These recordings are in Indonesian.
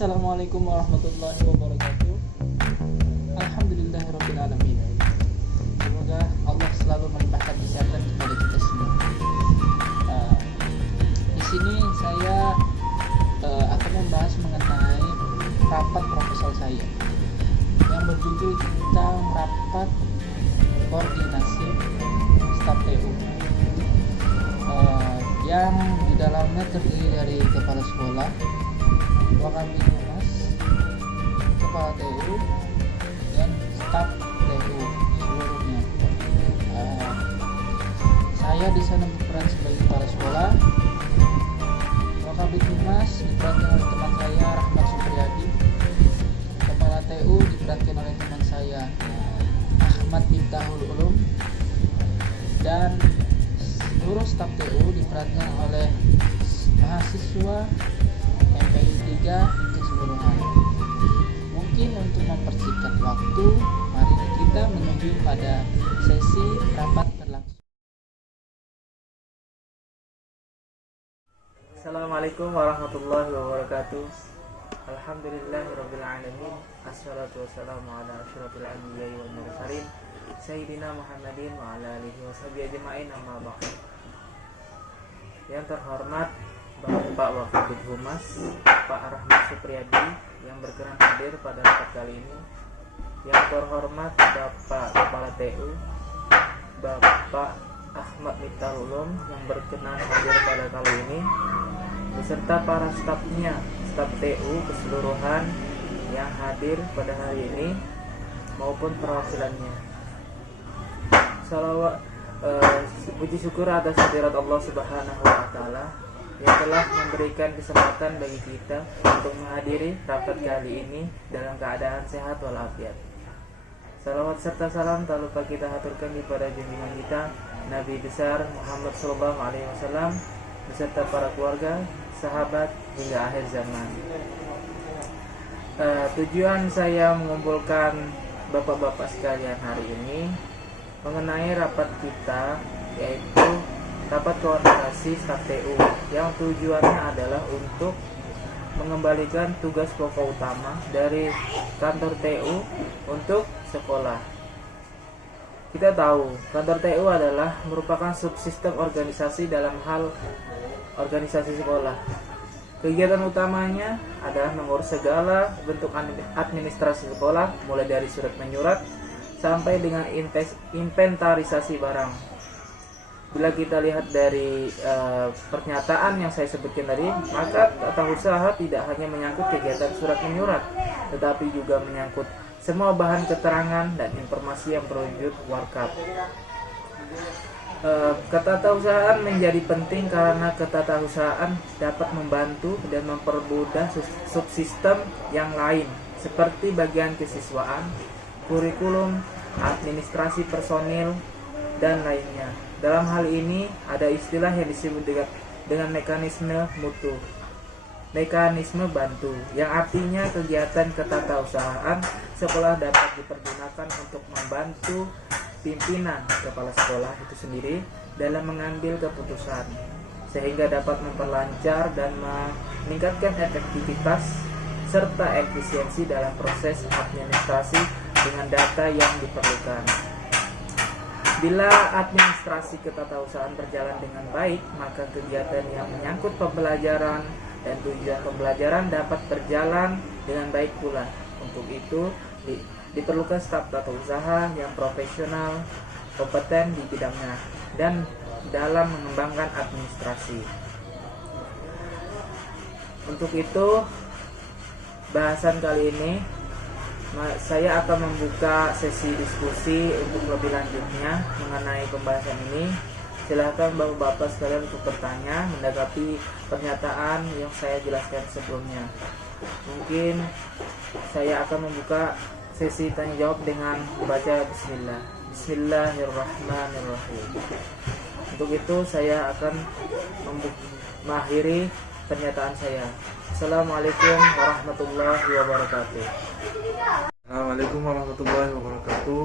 Assalamualaikum warahmatullahi wabarakatuh. Alhamdulillahirrabbilalamin. Semoga Allah selalu melimpahkan kesehatan kepada kita semua. Di sini saya akan membahas mengenai rapat proposal saya yang berjudul tentang rapat koordinasi staf TU, yang di dalamnya terdiri dari kepala sekolah, Wakabid Humas, kepala TU, dan staf TU seluruhnya. Saya di sana berperan sebagai kepala sekolah. Wakabid Humas diperankan oleh teman saya Rahmat Supriyadi. Kepala TU diperankan oleh teman saya Ahmad Miftahul Ulum, dan seluruh staf TU diperankan oleh mahasiswa MPI 3 keseluruhan. Mungkin untuk mempersingkat waktu, mari kita menuju pada sesi rapat berlangsung. Assalamualaikum warahmatullahi wabarakatuh. Alhamdulillahirrabbilalamin. Assalatu wassalamu ala asyrafil anbiya'i wal mursalin Sayyidina Muhammadin wa ala alihi wa sahbihi ajma'in, amma ba'd. Yang terhormat Bapak Wakabid Humas, Pak Rahmat Supriyadi, yang berkenan hadir pada rapat kali ini. Yang terhormat Bapak Kepala TU, Bapak Ahmad Miftahul Ulum, yang berkenan hadir pada kali ini, beserta para stafnya, staf TU keseluruhan yang hadir pada hari ini maupun perwakilannya. Salawat, puji syukur atas hadirat Allah Subhanahu wa Ta'ala yang telah memberikan kesempatan bagi kita untuk menghadiri rapat kali ini dalam keadaan sehat walafiat. Salawat serta salam tak lupa kita haturkan kepada junjungan kita Nabi besar Muhammad SAW beserta para keluarga, sahabat hingga akhir zaman. Tujuan saya mengumpulkan bapak-bapak sekalian hari ini mengenai rapat kita, yaitu rapat koordinasi staf TU, yang tujuannya adalah untuk mengembalikan tugas pokok utama dari kantor TU untuk sekolah. Kita tahu kantor TU adalah merupakan subsistem organisasi dalam hal organisasi sekolah. Kegiatan utamanya adalah mengurus segala bentuk administrasi sekolah, mulai dari surat menyurat sampai dengan inventarisasi barang. Bila kita lihat dari pernyataan yang saya sebutkan tadi, maka tata usaha tidak hanya menyangkut kegiatan surat menyurat, tetapi juga menyangkut semua bahan keterangan dan informasi yang berwujud warkap. Ketatausahaan menjadi penting karena ketatausahaan dapat membantu dan mempermudah subsistem yang lain seperti bagian kesiswaan, kurikulum, administrasi personil, dan lainnya. Dalam hal ini ada istilah yang disebut dengan mekanisme mutu, mekanisme bantu, yang artinya kegiatan ketatausahaan sekolah dapat dipergunakan untuk membantu pimpinan kepala sekolah itu sendiri dalam mengambil keputusan, sehingga dapat memperlancar dan meningkatkan efektivitas serta efisiensi dalam proses administrasi dengan data yang diperlukan. Bila administrasi ketatausahaan berjalan dengan baik, maka kegiatan yang menyangkut pembelajaran dan tujuan pembelajaran dapat berjalan dengan baik pula. Untuk itu diperlukan staf tata usaha yang profesional, kompeten di bidangnya, dan dalam mengembangkan administrasi. Untuk itu, bahasan kali ini saya akan membuka sesi diskusi untuk lebih lanjutnya mengenai pembahasan ini. Silahkan bapak-bapak sekalian untuk bertanya menanggapi pernyataan yang saya jelaskan sebelumnya. Mungkin saya akan membuka sesi tanya jawab dengan membaca bismillah. Bismillahirrahmanirrahim. Untuk itu saya akan mengakhiri pernyataan saya. Assalamualaikum warahmatullahi wabarakatuh. Assalamualaikum warahmatullahi wabarakatuh.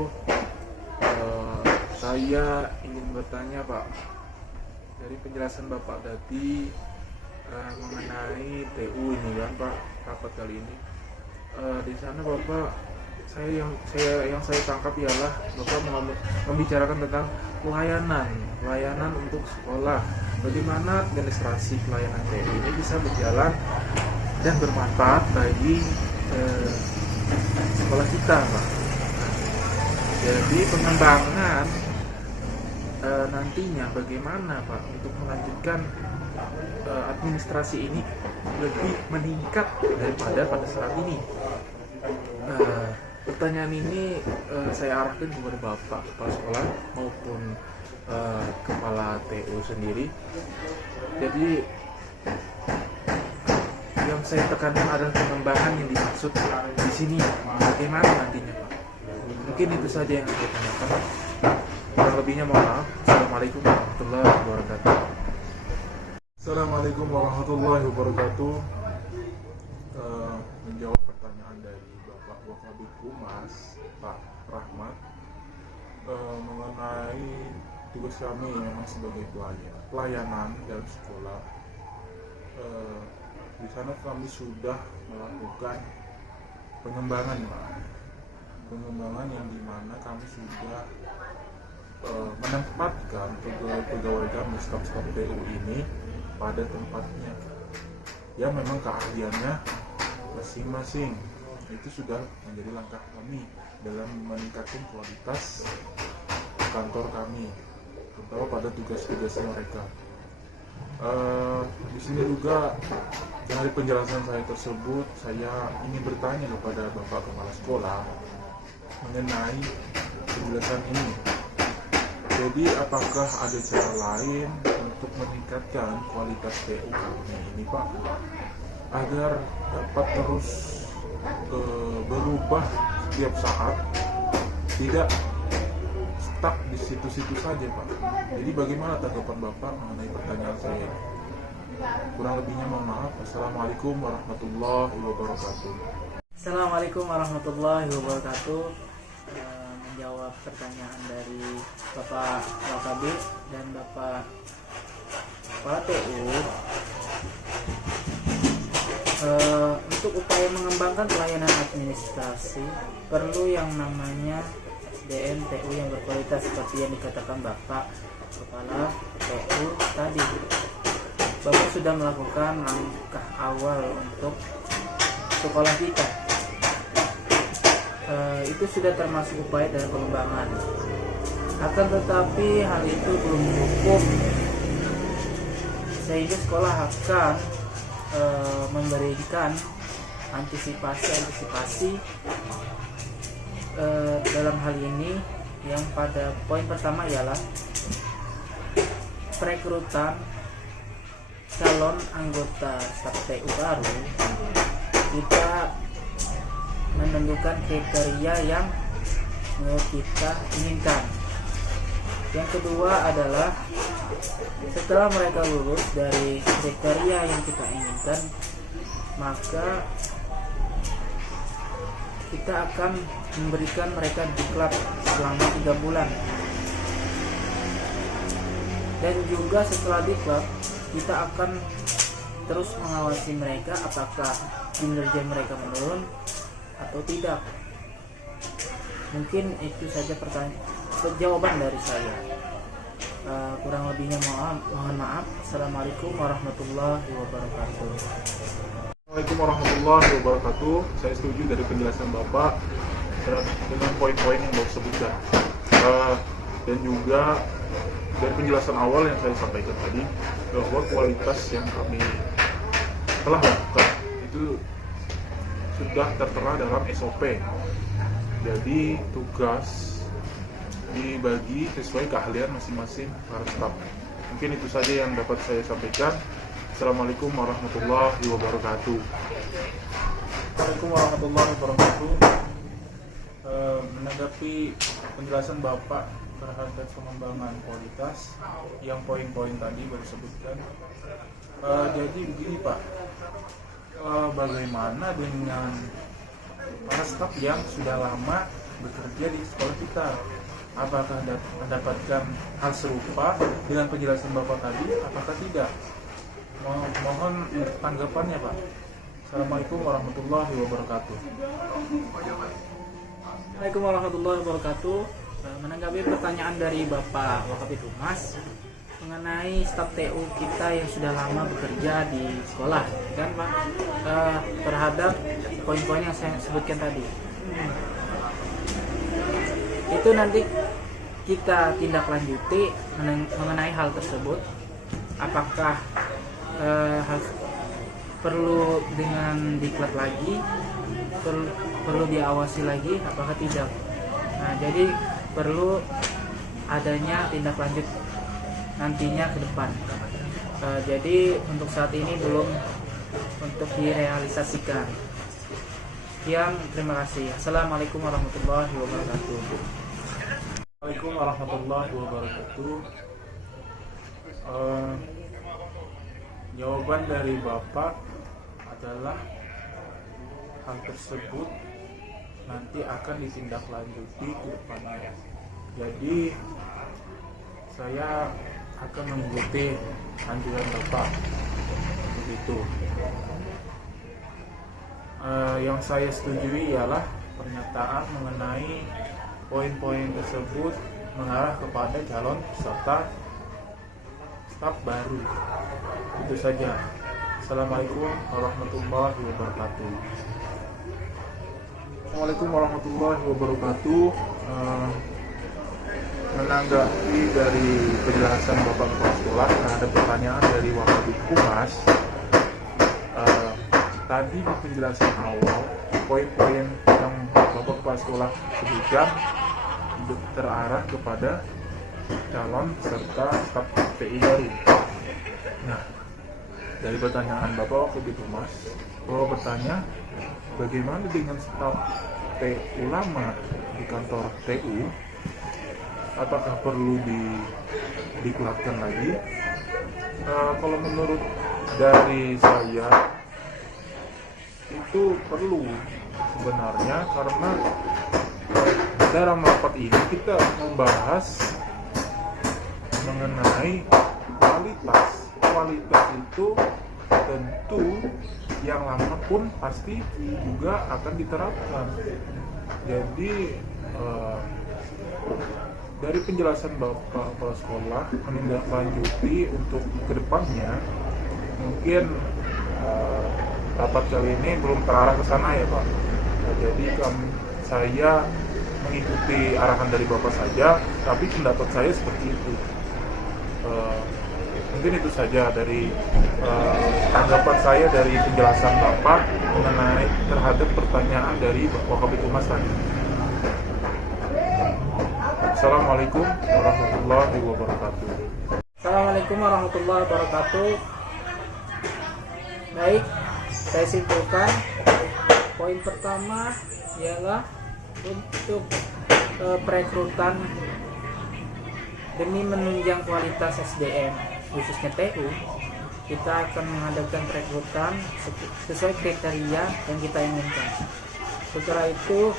Saya ingin bertanya, Pak, dari penjelasan Bapak tadi mengenai TU ini kan, Pak, rapat kali ini. Di sana Bapak, yang saya tangkap ialah Bapak membicarakan tentang pelayanan untuk sekolah. Bagaimana administrasi pelayanan TU ini bisa berjalan dan bermanfaat bagi sekolah kita, Pak. Jadi pengembangan nantinya bagaimana Pak untuk melanjutkan administrasi ini lebih meningkat daripada pada saat ini. Pertanyaan ini saya arahkan kepada Bapak Kepala Sekolah maupun Kepala TU sendiri. Jadi yang saya tekankan adalah pengembangan yang dimaksud di sini. Bagaimana nantinya Pak? Mungkin itu saja yang saya tanyakan. Kurang lebihnya mohon maaf. Assalamualaikum warahmatullahi wabarakatuh. Assalamualaikum warahmatullahi wabarakatuh. Menjawab pertanyaan dari Bapak Wakabit Humas Pak Rahmat mengenai tugas kami memang sebagai pelayanan dalam sekolah. Di sana kami sudah melakukan pengembangan, Pak. Pengembangan yang dimana kami sudah menempatkan pegawai kami, staf-staf TU ini pada tempatnya yang memang keahliannya masing-masing. Itu sudah menjadi langkah kami dalam meningkatkan kualitas kantor kami, terutama pada tugas-tugasnya mereka. Di sini juga dari penjelasan saya tersebut, saya ingin bertanya kepada Bapak Kepala Sekolah mengenai penjelasan ini. Jadi apakah ada cara lain untuk meningkatkan kualitas TU kami ini Pak, agar dapat terus berubah setiap saat, tidak stuck di situ-situ saja Pak. Jadi bagaimana tanggapan Bapak mengenai pertanyaan saya? Kurang lebihnya mohon maaf. Assalamualaikum warahmatullahi wabarakatuh. Assalamualaikum warahmatullahi wabarakatuh. Menjawab pertanyaan dari Bapak Wakabit dan Bapak Kepala TU, untuk upaya mengembangkan pelayanan administrasi perlu yang namanya SDM TU yang berkualitas seperti yang dikatakan Bapak Kepala TU tadi. Bapak sudah melakukan langkah awal untuk sekolah kita. Itu sudah termasuk upaya dalam pengembangan. Akan tetapi hal itu belum cukup, sehingga sekolah akan memberikan antisipasi dalam hal ini. Yang pada poin pertama ialah perekrutan calon anggota staf TU baru. Kita menentukan kriteria yang menurut kita inginkan. Yang kedua adalah setelah mereka lulus dari kriteria yang kita inginkan, maka kita akan memberikan mereka diklat selama 3 bulan. Dan juga setelah diklat, kita akan terus mengawasi mereka apakah kinerja mereka menurun atau tidak. Mungkin itu saja jawaban dari saya. Kurang lebihnya mohon maaf. Assalamualaikum warahmatullahi wabarakatuh. Assalamualaikum warahmatullahi wabarakatuh. Saya setuju dari penjelasan Bapak dengan poin-poin yang Bapak sebutkan, dan juga dari penjelasan awal yang saya sampaikan tadi, bahwa kualitas yang kami telah lakukan itu sudah tertera dalam SOP. Jadi tugas dibagi sesuai keahlian masing-masing para staf. Mungkin itu saja yang dapat saya sampaikan. Assalamualaikum warahmatullahi wabarakatuh. Assalamualaikum warahmatullahi wabarakatuh. Menanggapi penjelasan Bapak terhadap pengembangan kualitas yang poin-poin tadi baru sebutkan, jadi begini Pak, bagaimana dengan para staf yang sudah lama bekerja di sekolah kita? Apakah mendapatkan hal serupa dengan penjelasan Bapak tadi? Apakah tidak? Mohon tanggapannya Pak. Assalamualaikum warahmatullahi wabarakatuh. Assalamualaikum warahmatullahi wabarakatuh. Menanggapi pertanyaan dari Bapak Wakabit Humas mengenai staf TU kita yang sudah lama bekerja di sekolah, kan Pak, terhadap poin-poin yang saya sebutkan tadi. Itu nanti kita tindak lanjuti mengenai hal tersebut. Apakah perlu dengan diklat lagi, perlu diawasi lagi, apakah tidak? Nah, jadi perlu adanya tindak lanjut nantinya ke depan. Jadi untuk saat ini belum untuk direalisasikan. Sekian, terima kasih. Assalamualaikum warahmatullahi wabarakatuh. Assalamualaikum warahmatullahi wabarakatuh. Jawaban dari Bapak adalah hal tersebut nanti akan ditindaklanjuti ke depannya. Jadi saya akan mengikuti anjuran Bapak begitu. Yang saya setujui ialah pernyataan mengenai poin-poin tersebut mengarah kepada calon peserta staf baru. Itu saja. Assalamualaikum warahmatullahi wabarakatuh. Assalamualaikum warahmatullahi wabarakatuh. Menanggapi dari penjelasan Bapak Kepala Sekolah terhadap pertanyaan dari Wakabit Humas, tadi di penjelasan awal poin-poin yang Bapak Kepala Sekolah sebutkan terarah kepada calon serta staf TU baru. Nah, dari pertanyaan Bapak Wakabit Humas, Bapak bertanya bagaimana dengan staf TU lama di kantor TU? Apakah perlu diklatkan lagi? Kalau menurut dari saya itu perlu sebenarnya, karena dalam rapat ini kita membahas mengenai kualitas itu tentu yang lama pun pasti juga akan diterapkan. Jadi dari penjelasan Bapak Kepala Sekolah menindaklanjuti untuk kedepannya, mungkin rapat kali ini belum terarah ke sana ya Pak. Jadi saya mengikuti arahan dari Bapak saja, tapi pendapat saya seperti itu. Mungkin itu saja dari tanggapan saya dari penjelasan Bapak mengenai terhadap pertanyaan dari Wakabit Humas tadi. Assalamualaikum warahmatullahi wabarakatuh. Assalamualaikum warahmatullahi wabarakatuh. Baik, saya simpulkan poin pertama ialah untuk perekrutan demi menunjang kualitas SDM khususnya TU, kita akan mengadakan perekrutan sesuai kriteria yang kita inginkan. Setelah itu,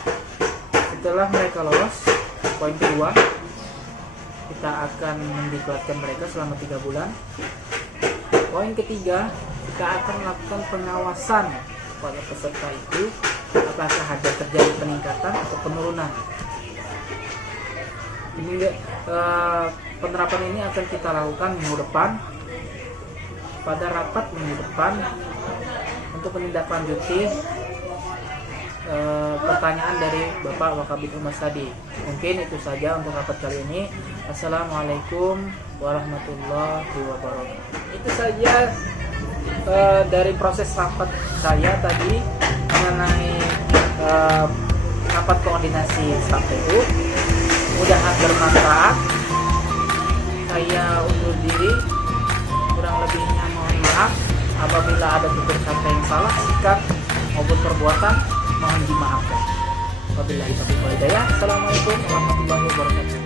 setelah mereka lolos, poin kedua, kita akan mendiklatkan mereka selama 3 bulan. Poin ketiga, kita akan melakukan pengawasan pada peserta itu, apakah ada terjadi peningkatan atau penurunan. Penerapan ini akan kita lakukan minggu depan, pada rapat minggu depan, untuk menindaklanjuti pertanyaan dari Bapak Wakabit Humas tadi. Mungkin itu saja untuk rapat kali ini. Assalamualaikum warahmatullahi wabarakatuh. Itu saja dari proses rapat saya tadi mengenai rapat koordinasi staf TU. Mudah-mudahan bermanfaat. Saya undur diri, kurang lebihnya mohon maaf. Apabila ada tutur kata yang salah, sikap maupun perbuatan, mohon dimaafkan. Wabillahi taufiq wal hidayah. Assalamualaikum warahmatullahi wabarakatuh.